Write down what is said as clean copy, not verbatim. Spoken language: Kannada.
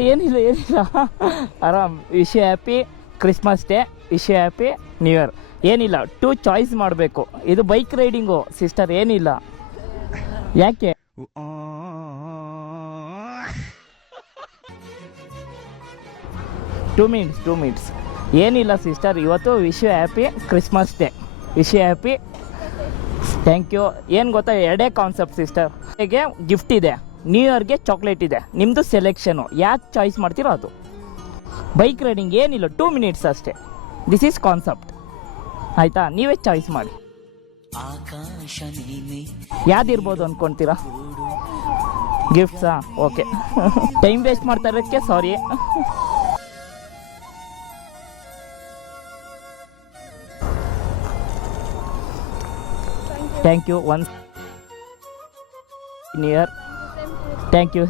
ಏನಿಲ್ಲ ಆರಾಮ್. Wish happy Christmas day, wish happy new year. ಏನಿಲ್ಲ, 2 ಚಾಯ್ಸ್ ಮಾಡಬೇಕು. ಇದು ಬೈಕ್ ರೈಡಿಂಗು ಸಿಸ್ಟರ್, ಏನಿಲ್ಲ. ಯಾಕೆ 2 ಮಿನಿಟ್ಸ್ ಏನಿಲ್ಲ ಸಿಸ್ಟರ್. ಇವತ್ತು wish happy Christmas day, wish happy, thank you. ಏನು ಗೊತ್ತಾ, ಎರಡೇ ಕಾನ್ಸೆಪ್ಟ್ ಸಿಸ್ಟರ್. ಹೇಗೆ ಗಿಫ್ಟ್ ಇದೆ, ನ್ಯೂ ಇಯರ್ಗೆ ಚಾಕ್ಲೇಟ್ ಇದೆ. ನಿಮ್ಮದು ಸೆಲೆಕ್ಷನು, ಯಾಕೆ ಚಾಯ್ಸ್ ಮಾಡ್ತೀರೋ ಅದು. ಬೈಕ್ ರೈಡಿಂಗ್ ಏನಿಲ್ಲ, 2 ಮಿನಿಟ್ಸ್ ಅಷ್ಟೇ. ದಿಸ್ ಈಸ್ ಕಾನ್ಸೆಪ್ಟ್, ಆಯಿತಾ? ನೀವೇ ಚಾಯ್ಸ್ ಮಾಡಿ. ಯಾವ್ದಿರ್ಬೋದು ಅಂದ್ಕೊಳ್ತೀರಾ? ಗಿಫ್ಟ್ಸಾ? ಓಕೆ. ಟೈಮ್ ವೇಸ್ಟ್ ಮಾಡ್ತಾ ಇರೋಕ್ಕೆ sorry. Thank you. Once new year. Thank you.